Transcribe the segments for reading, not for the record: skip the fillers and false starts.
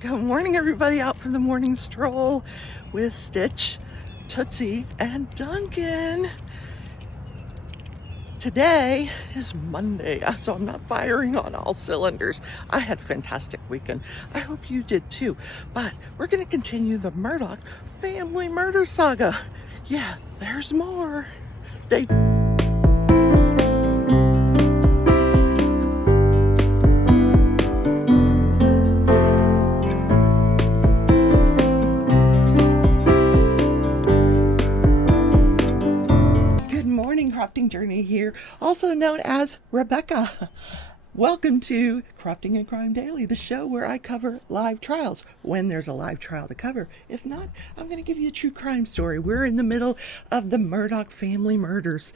Good morning, everybody, out for the morning stroll with Stitch, Tootsie, and Duncan. Today is Monday, so I'm not firing on all cylinders. I had a fantastic weekend. I hope you did too. But we're going to continue the Murdaugh family murder saga. Yeah, there's more. Stay Crafting Journey here, also known as Rebecca. Welcome to Crafting and Crime Daily, the show where I cover live trials when there's a live trial to cover. If not, I'm going to give you a true crime story. We're in the middle of the Murdaugh family murders.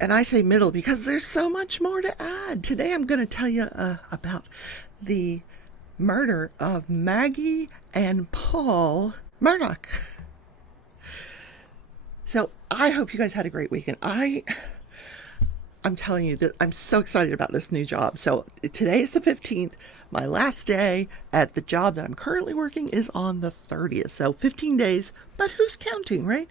And I say middle because there's so much more to add. Today I'm going to tell you about the murder of Maggie and Paul Murdaugh. So I hope you guys had a great weekend. I'm telling you that I'm so excited about this new job. So today is the 15th. My last day at the job that I'm currently working is on the 30th. So 15 days, but who's counting, right?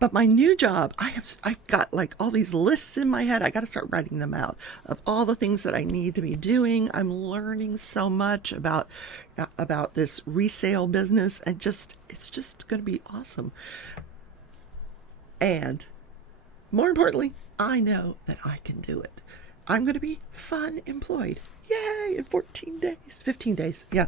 But my new job, I've got like all these lists in my head. I got to start writing them out of all the things that I need to be doing. I'm learning so much about this resale business, and it's just going to be awesome. And more importantly, I know that I can do it. I'm going to be fun employed. Yay, in 14 days, 15 days, yeah.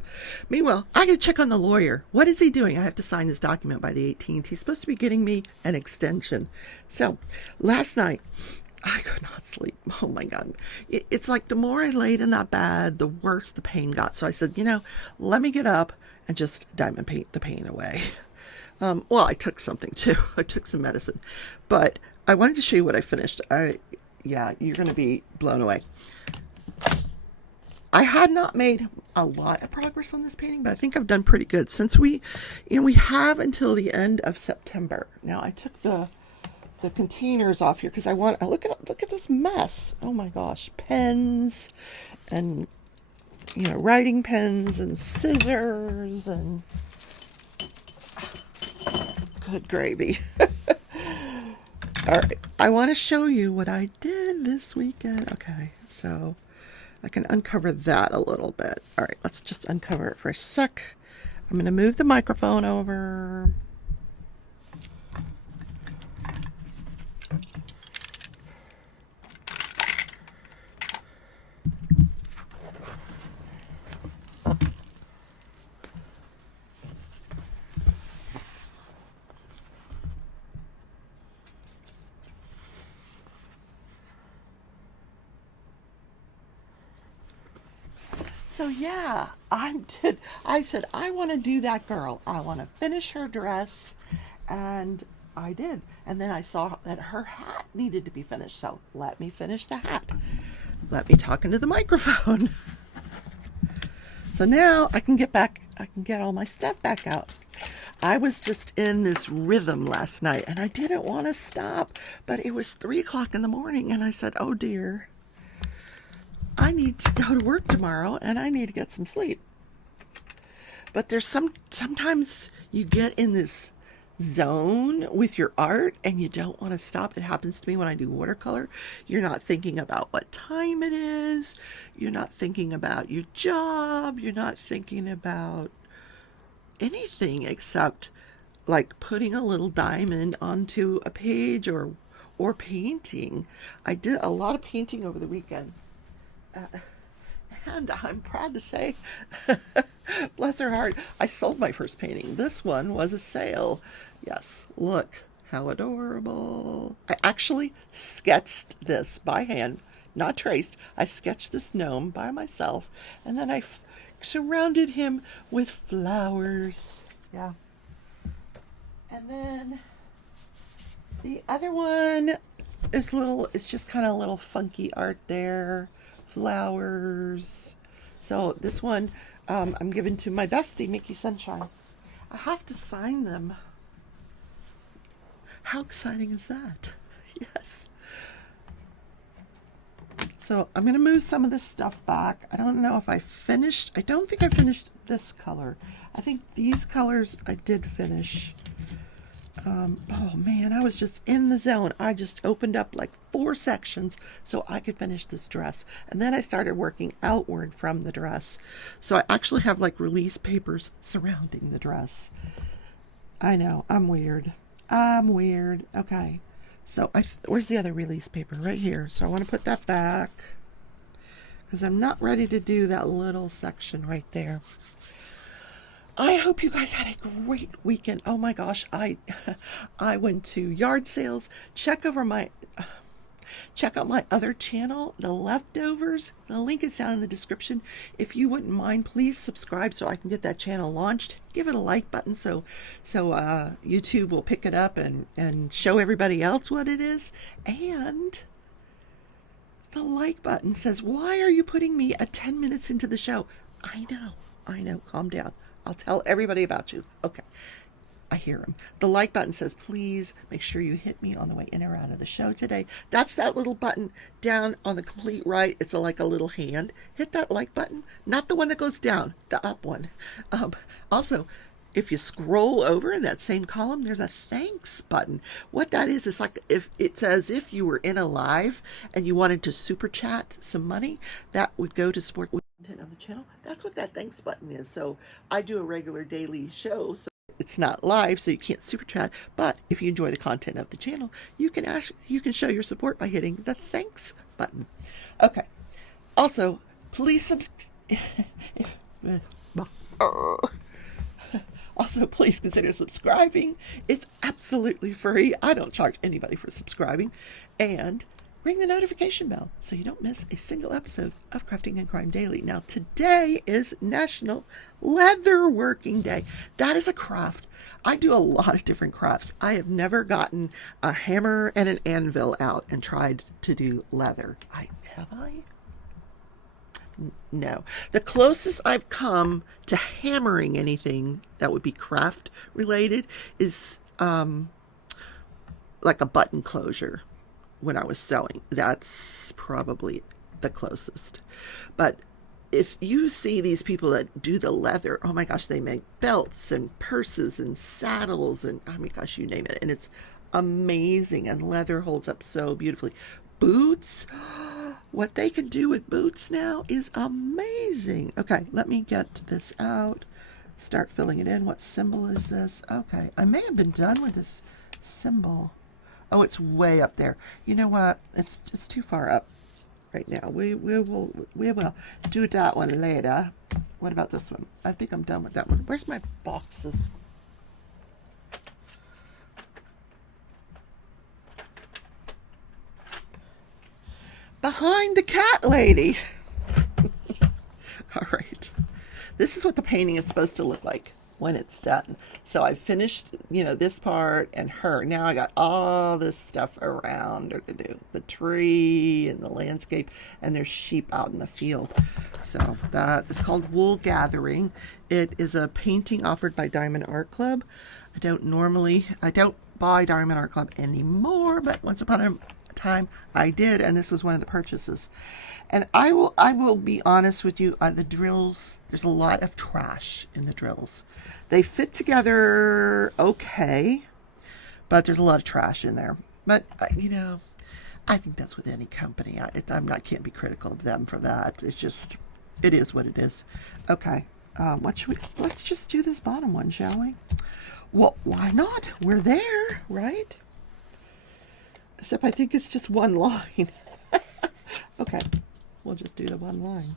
Meanwhile, I gotta check on the lawyer. What is he doing? I have to sign this document by the 18th. He's supposed to be getting me an extension. So, last night, I could not sleep. Oh my God. It's like the more I laid in that bed, the worse the pain got. So I said, let me get up and just diamond paint the pain away. Well, I took something too. I took some medicine. But I wanted to show you what I finished. Yeah, you're gonna be blown away. I had not made a lot of progress on this painting, but I think I've done pretty good since we have until the end of September. Now I took the containers off here because I want to look at this mess. Oh my gosh, pens and writing pens and scissors and good gravy. All right, I want to show you what I did this weekend. Okay, so I can uncover that a little bit. All right, let's just uncover it for a sec. I'm going to move the microphone over. So yeah, I said, I want to do that girl. I want to finish her dress. And I did. And then I saw that her hat needed to be finished. So let me finish the hat. Let me talk into the microphone. So now I can get all my stuff back out. I was just in this rhythm last night and I didn't want to stop, but it was 3 o'clock in the morning and I said, oh dear, I need to go to work tomorrow and I need to get some sleep. But there's sometimes you get in this zone with your art and you don't want to stop. It happens to me when I do watercolor. You're not thinking about what time it is. You're not thinking about your job. You're not thinking about anything except like putting a little diamond onto a page or painting. I did a lot of painting over the weekend. And I'm proud to say, bless her heart, I sold my first painting. This one was a sale. Yes, look how adorable. I actually sketched this by hand, not traced. I sketched this gnome by myself, and then I surrounded him with flowers. Yeah. And then the other one is just kind of a little funky art there. Flowers. So this one I'm giving to my bestie, Mickey Sunshine. I have to sign them. How exciting is that? Yes. So I'm going to move some of this stuff back. I don't know if I finished. I don't think I finished this color. I think these colors I did finish. Oh man, I was just in the zone. I just opened up like 4 sections so I could finish this dress. And then I started working outward from the dress. So I actually have like release papers surrounding the dress. I know, I'm weird. I'm weird. Okay. So where's the other release paper? Right here. So I want to put that back because I'm not ready to do that little section right there. I hope you guys had a great weekend. Oh my gosh, I went to yard sales. Check out my other channel, The Leftovers. The link is down in the description. If you wouldn't mind, please subscribe so I can get that channel launched. Give it a like button so YouTube will pick it up and show everybody else what it is. And the like button says, "Why are you putting me at 10 minutes into the show?" I know, calm down. I'll tell everybody about you. Okay. I hear him. The like button says, "Please make sure you hit me on the way in or out of the show today." That's that little button down on the complete right. It's like a little hand. Hit that like button, not the one that goes down, the up one. Also, if you scroll over in that same column, there's a thanks button. What that is like if it's as if you were in a live and you wanted to super chat some money, that would go to support content of the channel. That's what that thanks button is. So I do a regular daily show, so it's not live, so you can't super chat. But if you enjoy the content of the channel, you can show your support by hitting the thanks button. Okay. Also, please Also, please consider subscribing. It's absolutely free. I don't charge anybody for subscribing. And ring the notification bell so you don't miss a single episode of Crafting and Crime Daily. Now, today is National Leatherworking Day. That is a craft. I do a lot of different crafts. I have never gotten a hammer and an anvil out and tried to do leather. Have I? No. The closest I've come to hammering anything that would be craft related is like a button closure when I was sewing. That's probably the closest. But if you see these people that do the leather, oh my gosh, they make belts and purses and saddles and oh my gosh, you name it. And it's amazing. And leather holds up so beautifully. Boots. What they can do with boots now is amazing. Okay, let me get this out. Start filling it in. What symbol is this? Okay, I may have been done with this symbol. Oh, it's way up there. You know what? It's just too far up right now. We will do that one later. What about this one? I think I'm done with that one. Where's my boxes? Behind the cat lady. All right. This is what the painting is supposed to look like when it's done. So I finished, this part and her. Now I got all this stuff around her to do. The tree and the landscape, and there's sheep out in the field. So that is called Wool Gathering. It is a painting offered by Diamond Art Club. I don't buy Diamond Art Club anymore, but once upon a time I did, and this was one of the purchases. And I will be honest with you, the drills, there's a lot of trash in the drills. They fit together okay, but there's a lot of trash in there. But I think that's with any company. Can't be critical of them for that. It's just, it is what it is. Okay, let's just do this bottom one, shall we? Well, why not? We're there, right? Except I think it's just one line. Okay, we'll just do the one line.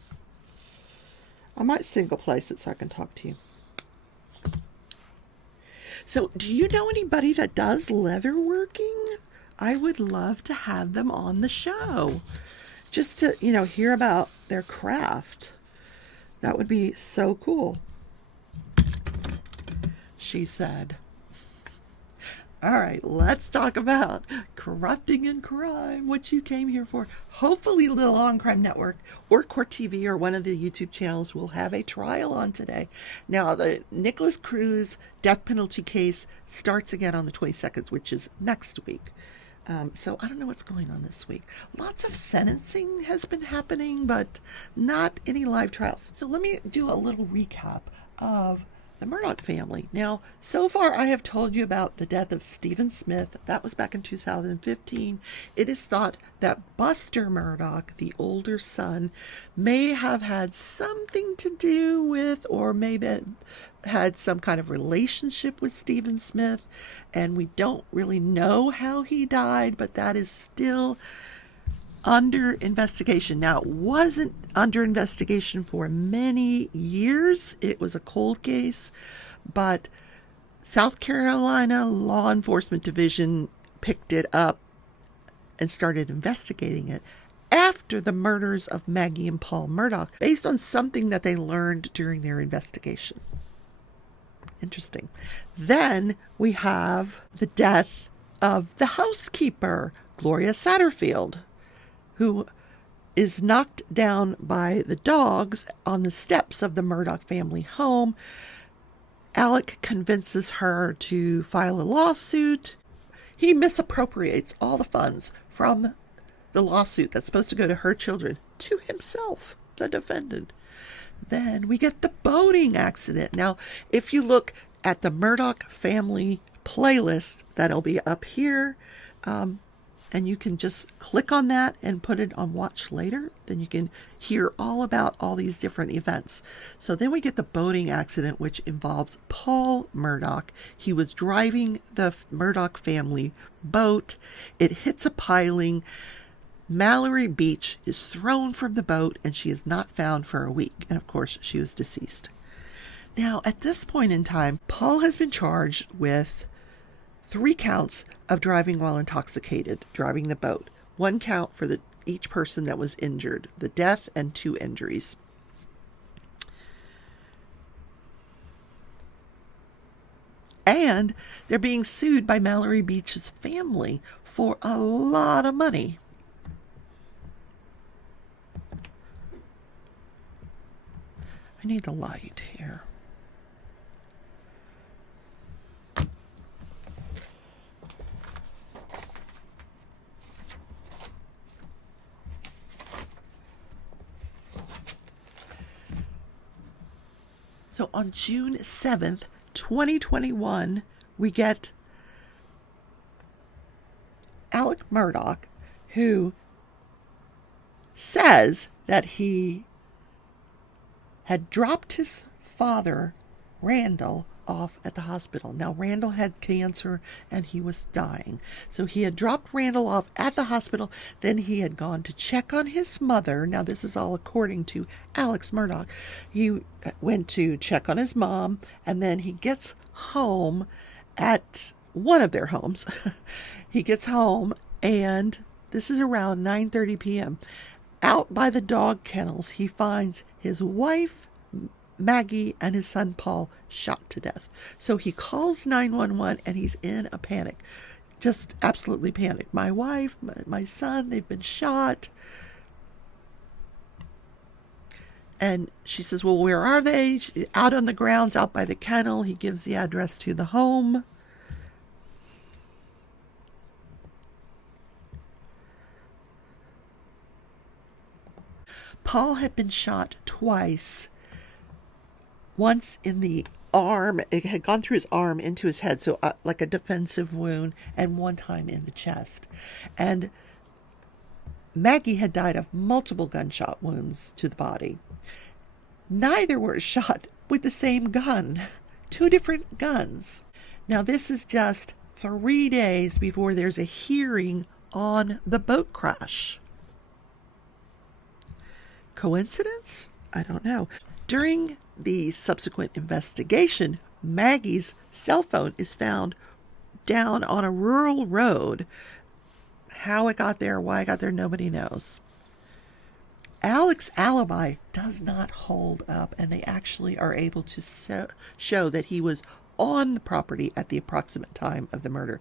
I might single place it so I can talk to you. So, do you know anybody that does leather working? I would love to have them on the show. Just to, hear about their craft. That would be so cool. She said. All right, let's talk about Crafting and Crime, what you came here for. Hopefully Little On Crime Network or Court TV or one of the YouTube channels will have a trial on today. Now, the Nicholas Cruz death penalty case starts again on the 22nd, which is next week. So I don't know what's going on this week. Lots of sentencing has been happening, but not any live trials. So let me do a little recap of the Murdaugh family. Now, so far I have told you about the death of Stephen Smith. That was back in 2015. It is thought that Buster Murdaugh, the older son, may have had something to do with, or maybe had some kind of relationship with Stephen Smith, and we don't really know how he died, but that is still under investigation. Now, it wasn't under investigation for many years. It was a cold case, but South Carolina Law Enforcement Division picked it up and started investigating it after the murders of Maggie and Paul Murdaugh, based on something that they learned during their investigation. Interesting. Then we have the death of the housekeeper, Gloria Satterfield, who is knocked down by the dogs on the steps of the Murdaugh family home. Alec convinces her to file a lawsuit. He misappropriates all the funds from the lawsuit that's supposed to go to her children to himself, the defendant. Then we get the boating accident. Now, if you look at the Murdaugh family playlist, that'll be up here, and you can just click on that and put it on watch later. Then you can hear all about all these different events. So then we get the boating accident, which involves Paul Murdaugh. He was driving the Murdaugh family boat. It hits a piling. Mallory Beach is thrown from the boat, and she is not found for a week. And of course, she was deceased. Now, at this point in time, Paul has been charged with 3 counts of driving while intoxicated, driving the boat. 1 count for each person that was injured, the death and 2 injuries. And they're being sued by Mallory Beach's family for a lot of money. I need the light here. So on June 7th, 2021, we get Alec Murdaugh, who says that he had dropped his father, Randall, off at the hospital. Now, Randall had cancer and he was dying. So he had dropped Randall off at the hospital. Then he had gone to check on his mother. Now, this is all according to Alex Murdaugh. He went to check on his mom, and then he gets home at one of their homes. He gets home, and this is around 9:30 p.m. Out by the dog kennels, he finds his wife, Maggie, and his son Paul shot to death. So he calls 911, and he's in a panic, just absolutely panicked. My wife, my son, they've been shot. And she says, well, where are they? Out on the grounds, out by the kennel. He gives the address to the home. Paul had been shot twice. Once in the arm, it had gone through his arm into his head, so like a defensive wound, and one time in the chest. And Maggie had died of multiple gunshot wounds to the body. Neither were shot with the same gun, 2 different guns. Now, this is just 3 days before there's a hearing on the boat crash. Coincidence? I don't know. During the subsequent investigation, Maggie's cell phone is found down on a rural road. How it got there, why it got there, nobody knows. Alec's alibi does not hold up, and they actually are able to show that he was on the property at the approximate time of the murder.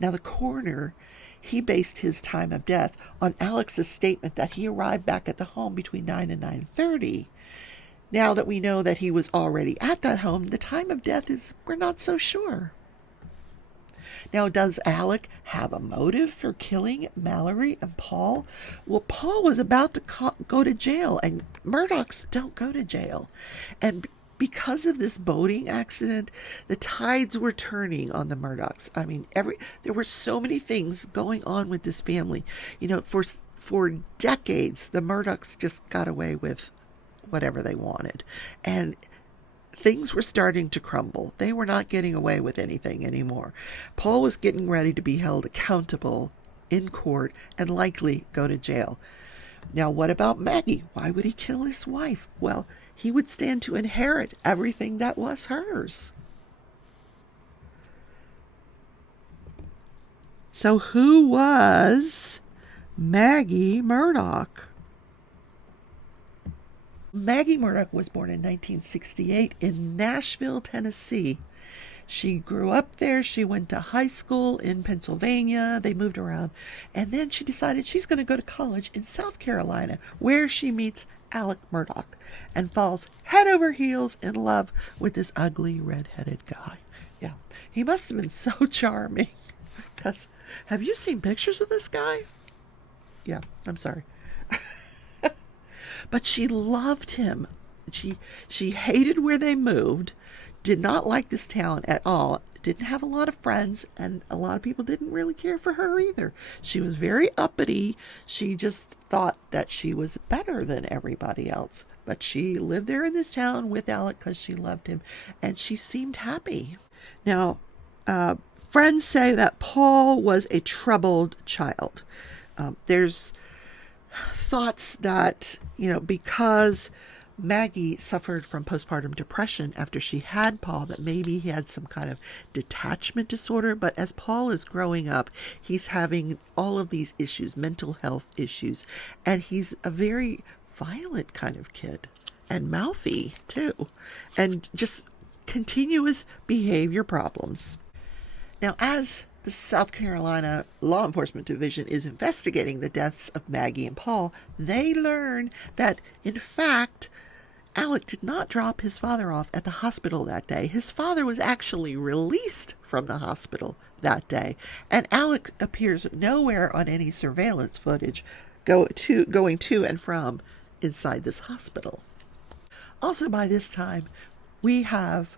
Now, the coroner, he based his time of death on Alex's statement that he arrived back at the home between 9 and 9:30. Now that we know that he was already at that home, the time of death we're not so sure. Now, does Alec have a motive for killing Mallory and Paul? Well, Paul was about to go to jail, and Murdaughs don't go to jail. And because of this boating accident, the tides were turning on the Murdaughs. I mean, there were so many things going on with this family. You know, for decades, the Murdaughs just got away with whatever they wanted. And things were starting to crumble. They were not getting away with anything anymore. Paul was getting ready to be held accountable in court and likely go to jail. Now, what about Maggie? Why would he kill his wife? Well, he would stand to inherit everything that was hers. So who was Maggie Murdaugh? Maggie Murdaugh was born in 1968 in Nashville, Tennessee. She grew up there. She went to high school in Pennsylvania. They moved around. And then she decided she's going to go to college in South Carolina, where she meets Alec Murdaugh and falls head over heels in love with this ugly red-headed guy. Yeah, he must have been so charming. Because have you seen pictures of this guy? Yeah, I'm sorry. But she loved him. She hated where they moved, did not like this town at all, didn't have a lot of friends, and a lot of people didn't really care for her either. She was very uppity. She just thought that she was better than everybody else. But she lived there in this town with Alec because she loved him, and she seemed happy. Now, friends say that Paul was a troubled child. There's thoughts that, because Maggie suffered from postpartum depression after she had Paul, that maybe he had some kind of detachment disorder. But as Paul is growing up, he's having all of these issues, mental health issues, and he's a very violent kind of kid, and mouthy too, and just continuous behavior problems. Now, as the South Carolina Law Enforcement Division is investigating the deaths of Maggie and Paul, they learn that, in fact, Alec did not drop his father off at the hospital that day. His father was actually released from the hospital that day, and Alec appears nowhere on any surveillance footage going to and from inside this hospital. Also, by this time, we have,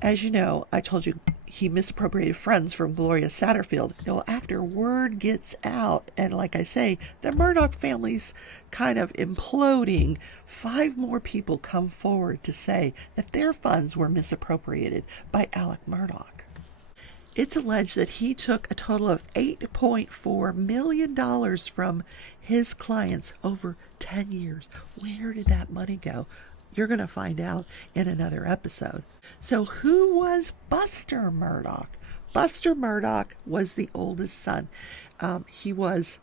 as you know, I told you he misappropriated funds from Gloria Satterfield. After word gets out, and like I say, the Murdaugh family's kind of imploding, 5 more people come forward to say that their funds were misappropriated by Alec Murdaugh. It's alleged that he took a total of $8.4 million from his clients over 10 years. Where did that money go? You're going to find out in another episode. So who was Buster Murdaugh? Buster Murdaugh was the oldest son. He was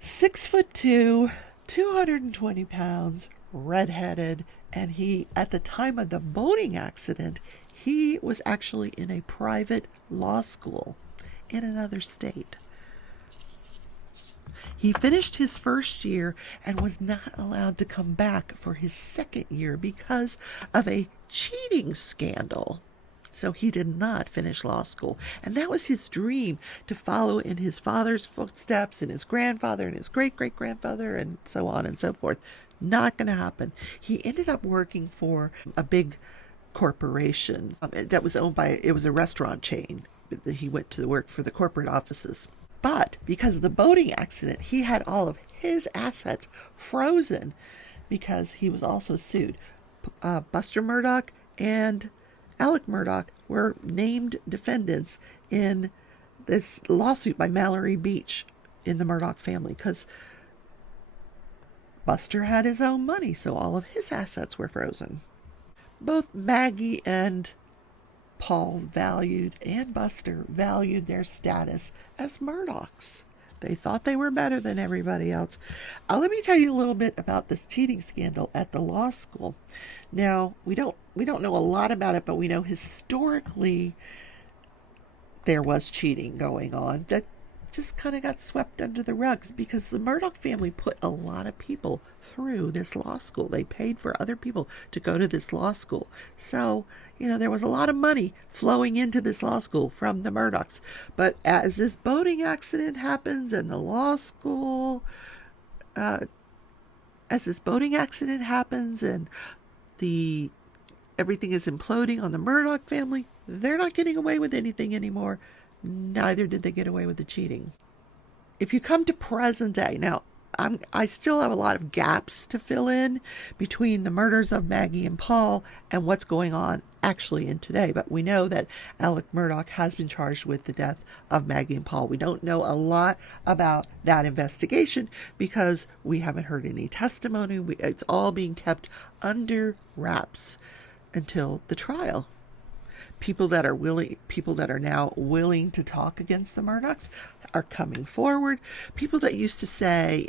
6'2", 220 pounds, redheaded, and he, at the time of the boating accident, he was actually in a private law school in another state. He finished his first year and was not allowed to come back for his second year because of a cheating scandal. So he did not finish law school. And that was his dream, to follow in his father's footsteps and his grandfather and his great-great-grandfather and so on and so forth. Not going to happen. He ended up working for a big corporation that was owned by, it was a restaurant chain. He went to work for the corporate offices. But because of the boating accident, he had all of his assets frozen because he was also sued. Buster Murdaugh and Alec Murdaugh were named defendants in this lawsuit by Mallory Beach in the Murdaugh family because Buster had his own money, so all of his assets were frozen. Both Maggie and Paul and Buster valued their status as Murdaughs. They thought they were better than everybody else. Let me tell you a little bit about this cheating scandal at the law school. Now, we don't know a lot about it, but we know historically there was cheating going on. That just kind of got swept under the rugs because the Murdaugh family put a lot of people through this law school. They paid for other people to go to this law school. So, there was a lot of money flowing into this law school from the Murdaughs. But as this boating accident happens and the law school, as this boating accident happens and everything is imploding on the Murdaugh family, they're not getting away with anything anymore. Neither did they get away with the cheating. If you come to present day, now I still have a lot of gaps to fill in between the murders of Maggie and Paul and what's going on actually in today. But we know that Alec Murdaugh has been charged with the death of Maggie and Paul. We don't know a lot about that investigation because we haven't heard any testimony. It's all being kept under wraps until the trial. People that are now willing to talk against the Murdaughs are coming forward. People that used to say,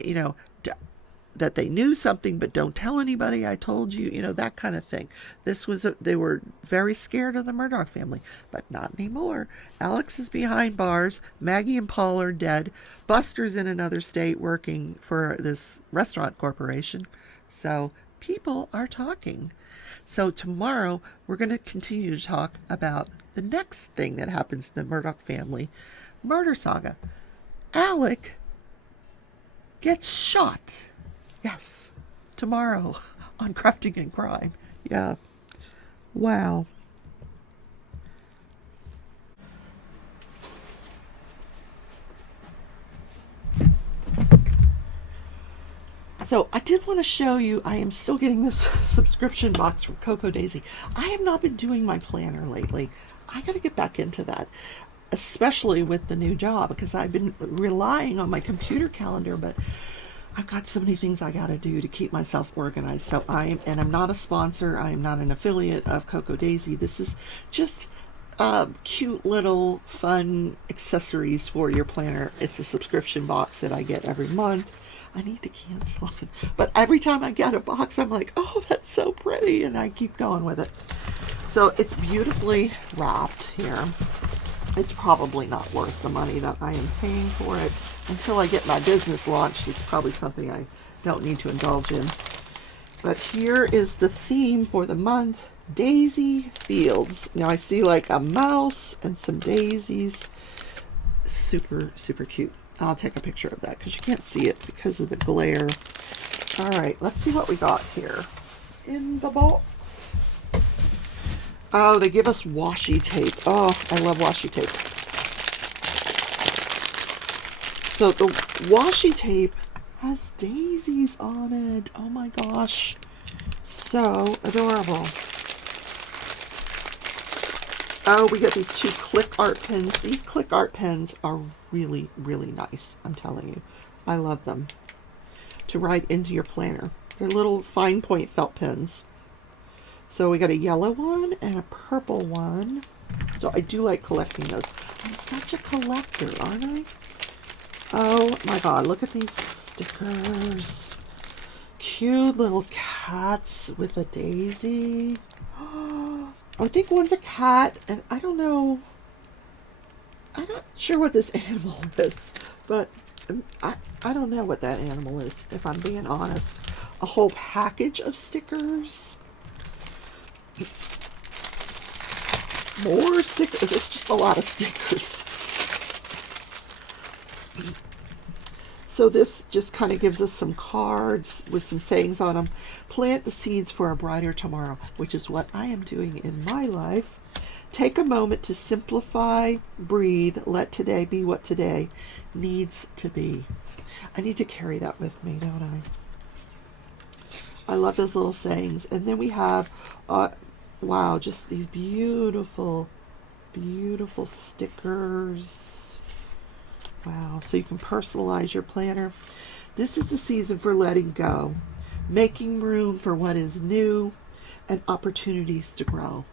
that they knew something but don't tell anybody, I told you, that kind of thing. They were very scared of the Murdaugh family, but not anymore. Alex is behind bars. Maggie and Paul are dead. Buster's in another state working for this restaurant corporation. So people are talking. So tomorrow, we're going to continue to talk about the next thing that happens in the Murdaugh family murder saga. Alec gets shot. Yes, tomorrow on Crafting and Crime. Yeah. Wow. So I did want to show you, I am still getting this subscription box from Coco Daisy. I have not been doing my planner lately. I got to get back into that, especially with the new job, because I've been relying on my computer calendar, but I've got so many things I got to do to keep myself organized. So I'm not a sponsor. I am not an affiliate of Coco Daisy. This is just cute little fun accessories for your planner. It's a subscription box that I get every month. I need to cancel it. But every time I get a box, I'm like, oh, that's so pretty. And I keep going with it. So it's beautifully wrapped here. It's probably not worth the money that I am paying for it. Until I get my business launched, it's probably something I don't need to indulge in. But here is the theme for the month, Daisy Fields. Now I see like a mouse and some daisies. Super, super cute. I'll take a picture of that because you can't see it because of the glare. All right, let's see what we got here in the box. Oh, they give us washi tape. Oh, I love washi tape. So the washi tape has daisies on it. Oh my gosh. So adorable. Oh, we got these two click art pens. These click art pens are really, really nice. I'm telling you. I love them. To write into your planner. They're little fine point felt pens. So we got a yellow one and a purple one. So I do like collecting those. I'm such a collector, aren't I? Oh my god, look at these stickers. Cute little cats with a daisy. I think one's a cat, and I don't know. I'm not sure what this animal is, but I don't know what that animal is, if I'm being honest. A whole package of stickers. More stickers. It's just a lot of stickers. So this just kind of gives us some cards with some sayings on them. Plant the seeds for a brighter tomorrow, which is what I am doing in my life. Take a moment to simplify, breathe, let today be what today needs to be. I need to carry that with me, don't I? I love those little sayings. And then we have, wow, just these beautiful, beautiful stickers. Wow, so you can personalize your planner. This is the season for letting go, making room for what is new, and opportunities to grow.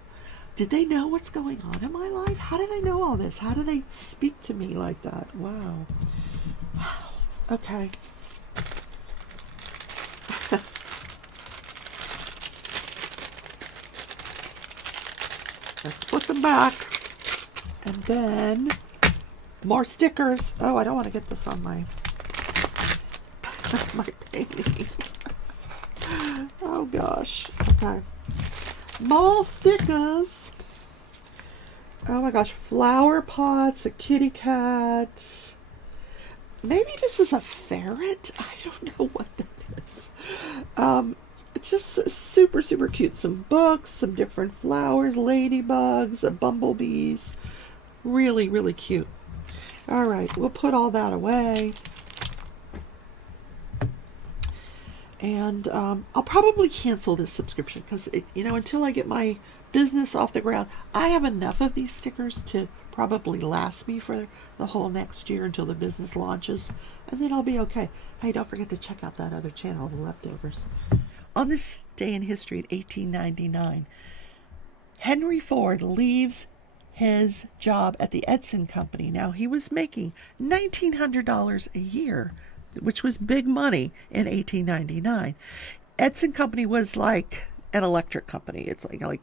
Did they know what's going on in my life? How do they know all this? How do they speak to me like that? Wow. Okay. Let's put them back. And then More stickers. Oh, I don't want to get this on my my painting. Oh gosh. Okay. More stickers. Oh my gosh. Flower pots, a kitty cat. Maybe this is a ferret. I don't know what that is. It's just super, super cute. Some books, some different flowers, ladybugs, bumblebees. Really, really cute. All right, we'll put all that away. And I'll probably cancel this subscription because, until I get my business off the ground, I have enough of these stickers to probably last me for the whole next year until the business launches. And then I'll be okay. Hey, don't forget to check out that other channel, The Leftovers. On this day in history in 1899, Henry Ford leaves his job at the Edison Company. Now, he was making $1,900 a year, which was big money in 1899. Edison Company was like an electric company. It's like a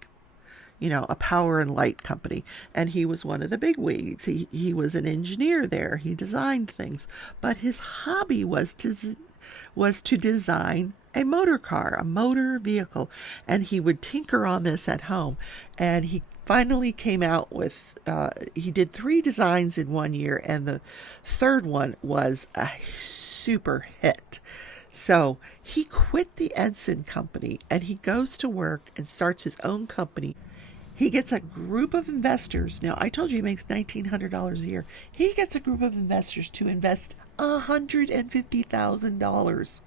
power and light company. And he was one of the big wigs. He was an engineer there. He designed things. But his hobby was to design a motor car, a motor vehicle. And he would tinker on this at home. And he finally came out with, he did 3 designs in 1 year. And the third one was a super hit. So he quit the Edison Company and he goes to work and starts his own company. He gets a group of investors. Now, I told you he makes $1,900 a year. He gets a group of investors to invest $150,000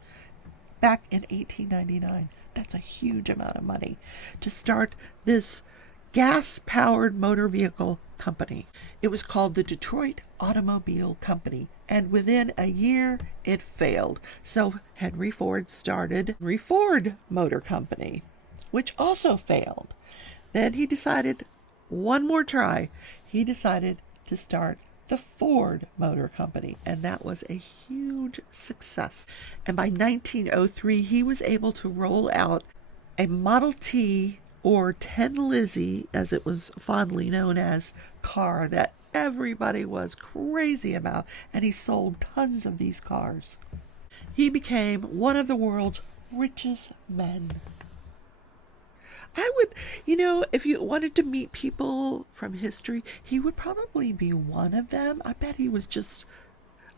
back in 1899. That's a huge amount of money to start this gas-powered motor vehicle company. It was called the Detroit Automobile Company, and within a year, it failed. So Henry Ford started Henry Ford Motor Company, which also failed. Then he decided, one more try, he decided to start the Ford Motor Company, and that was a huge success. And by 1903, he was able to roll out a Model T, or Tin Lizzie, as it was fondly known as, car that everybody was crazy about, and he sold tons of these cars. He became one of the world's richest men. I would, if you wanted to meet people from history, he would probably be one of them. I bet he was just,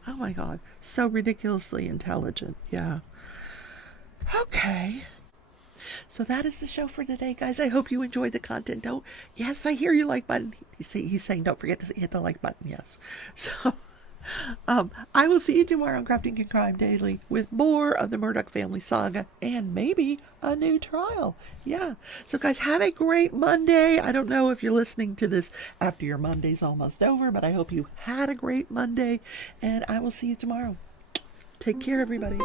oh my God, so ridiculously intelligent. Yeah. Okay. So that is the show for today, guys. I hope you enjoyed the content. Yes, I hear you like button. He's saying don't forget to hit the like button. Yes. So I will see you tomorrow on Crafting and Crime Daily with more of the Murdaugh family saga and maybe a new trial. Yeah. So guys, have a great Monday. I don't know if you're listening to this after your Monday's almost over, but I hope you had a great Monday, and I will see you tomorrow. Take care, everybody.